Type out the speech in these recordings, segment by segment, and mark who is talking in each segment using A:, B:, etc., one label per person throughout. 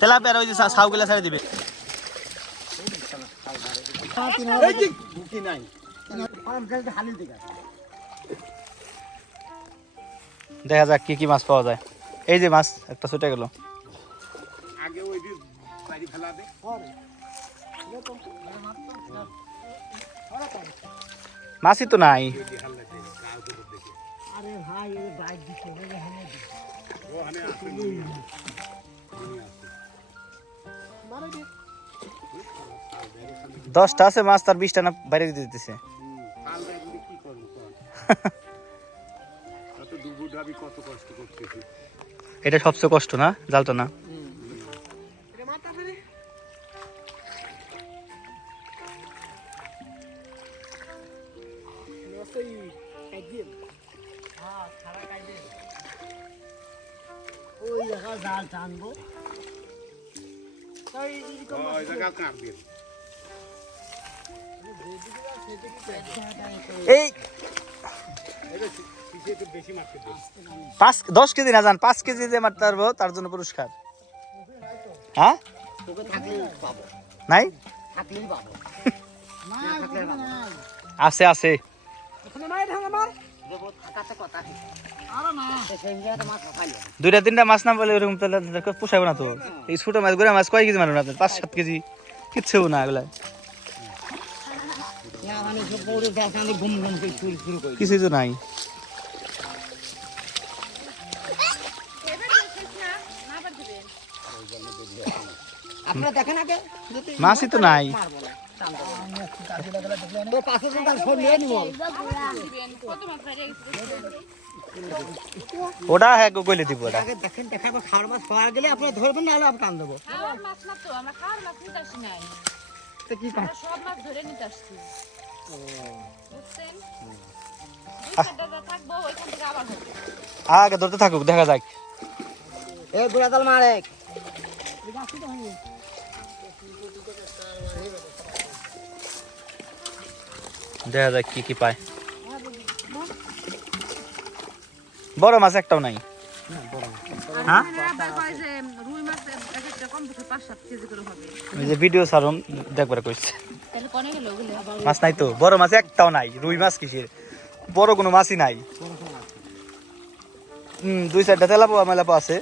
A: তেলাপিয়ার ওই যে সাউগুলা ছেড়ে দিবে। দেখা যাক কি কি মাছ পাওয়া যায়। এই যে মাছ একটা ছুটে গেল।
B: আগে ওই যে বাড়ি ফেলা
A: মাছই তো নাই। দশটা আছে মাছ তার বিশটা না বাইরে
B: দিয়ে দিতেছে।
A: এটা সবচেয়ে কষ্ট না জালটা না?
C: জাল টানবো।
A: এই পাঁচ দশ কেজি না জান পাঁচ কেজি যে মারতে পারব তার জন্য পুরস্কার। হ্যাঁ? নাই? আছে আছে। দুইটা তিনটা মাছ না বলে তাহলে পোষাবো না তো। এই ছোট মাছ গোড়া মাছ কয় কেজি মারবেন আপনার পাঁচ, সাত কেজি। কিচ্ছু না এগুলা।
C: করে করে
A: তো নাই।
C: আপনারা দেখেন আগে?
A: মাছই তো নাই। ওটা হ্যাঁ কইলে দিব ওটা।
C: আগে দেখেন দেখাবো খাওয়ার মাছ পাওয়া গেলে আপনারা ধরবেন না হলে আমি টান দেবো।
D: খাওয়ার মাছ না তো আমরা খাওয়ার মাছ নিতে আসি নাই।
C: তো কি কাজ
D: আমরা সব মাছ ধরে নিতে আসছি। বুঝছেন? দুইটা যা থাকব ওইখান থেকে আবার হবে
A: আগে ধরতে থাকুক দেখা যাক।
C: এ গুড়াতাল মারেক।
A: দেখা যাক কি কি পায়। বড় মাছ একটাও নাই। ভিডিও সারুন দেখবার কইছে। মাছ নাই তো বড় মাছ একটাও নাই রুই মাছ কিসের? বড় কোনো মাছই নাই। দুই চারটা তেলাপো মেলাপো আছে।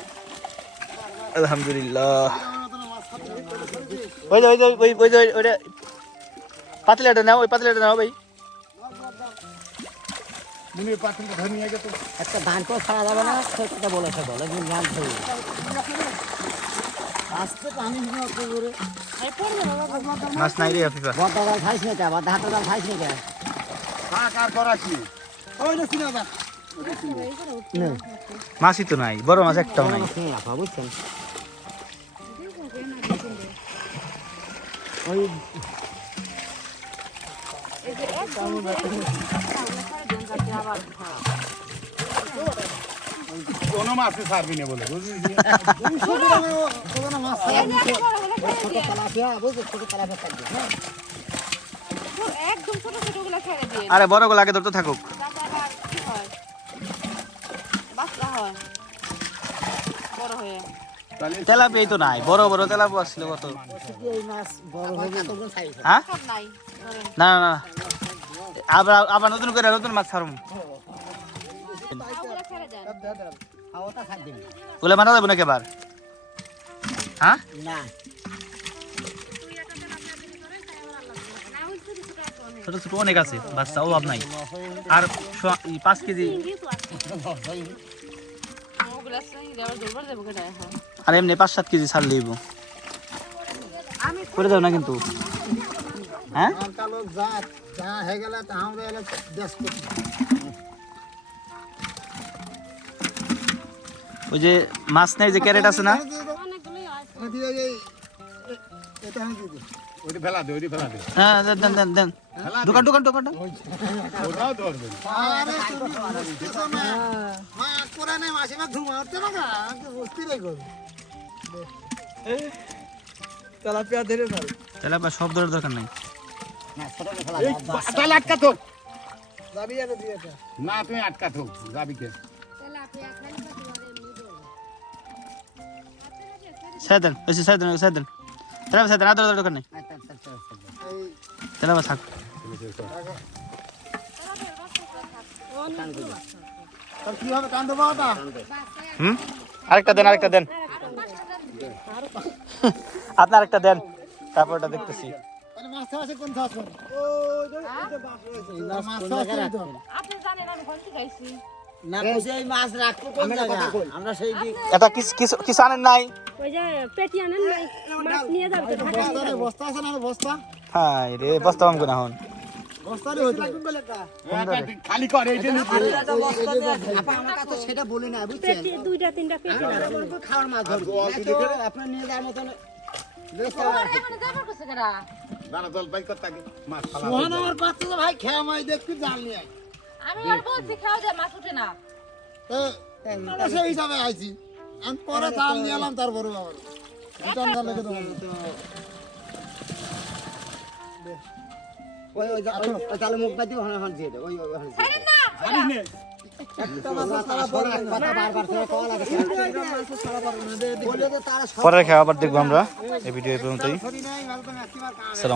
A: আলহামদুলিল্লাহ। ওই যে ওই যে ওই ওই ওইটা পাতলাটা নাও ওই পাতলাটা নাও ভাই।
B: মুনি
C: একটা ধান তো ছাড়া যাবে না সেটা বলেছে বলে একদিন ধান ধরবে আসতে পানি করে
D: আরে পড়বে বাবা।
A: মাছ নাই রে আফিফা
C: বড় না কে? বা হাতের জাল খাইস না কে?
B: কাক করা কি ওই না সিনা দা
A: মাছই তো নাই বড় মাছ একটাও নাই।
C: বুঝছেন? ওই
D: এই যে একদম আবার
B: কোনো মাছই ছাড়বি না বলে বুঝলি?
A: আরে বড়গুলো আগে ধরতে থাকুক।
D: হয় হয়। বড় হয়ে।
A: তেলাপিয়াই তো নাই, বড় বড় তেলাপো আসছিল কত? হ্যাঁ? না না আবার নতুন করে নতুন মাছ ছাড়ুন
D: ওগুলো
A: মানা যাবে নাকি এবার হ্যাঁ? ছোট ছোট অনেক আছে, বাচ্চা অভাব নাই। আর পাঁচ কেজি আর এমনি পাঁচ সাত কেজি ছাড় লইব।
D: আমি
A: করে দাও না কিন্তু। হ্যাঁ?
C: যা যা গেলে তা আমরা এলে দেশ করতে
A: ওই যে মাছ নেই যে ক্যারেট আছে না?
D: অনেকগুলোই আছে
B: ওইটা ফেলা দে ওইটা ফেলা দে।
A: হ্যাঁ দেন দেন দেন দেন। দোকান দোকান দোকান।
B: ওটাও ধরবে
A: তাহলে আপনার সব ধরার দরকার নাই।
C: না
B: তাহলে আটকা থাক। না তুমি আটকা থাক যাবি কে
A: ছেড়ে দেন বেশি ছেড়ে দেন আদর আদর দোকান নেই
B: তার বাবাটা
A: হুম আরেকটা দেন আরেকটা দেন আপনি আরেকটা দেন তারপরটা দেখতেছি
B: বাস
D: আপনি জানেন আমি কোন থেকে আইছি
C: না কইছে মাছ রাখব আমরা সেই
A: এটা কিছু কিছু আনেন নাই?
B: বস্তা
A: হ্যাঁ
C: সেটা বলি না বুঝছেন?
D: দুইটা তিনটা
C: খাওয়ার মাছ আপনার নিয়ে যাওয়ার মতন
B: দানা জল করতে মাছ
C: আমার বাচ্চা ভাই খেয়া মাই দেখবি জাল নিয়ে।
D: আমি আর বলছি খাওয়া যায় মাছ উঠে না
B: সেই হিসাবে আইছি আমি পরে নিয়ে এলাম তারপরে বাবা রিটার্ন লেগে দেবো
C: ওই ওই তাহলে মুখ বাদ দিয়ে ওখানে দিয়ে দে ওই ওই ওখানে দিয়ে
A: খেয়ে আবার দেখব আমরা এই ভিডিও এই পর্যন্তই
B: সরি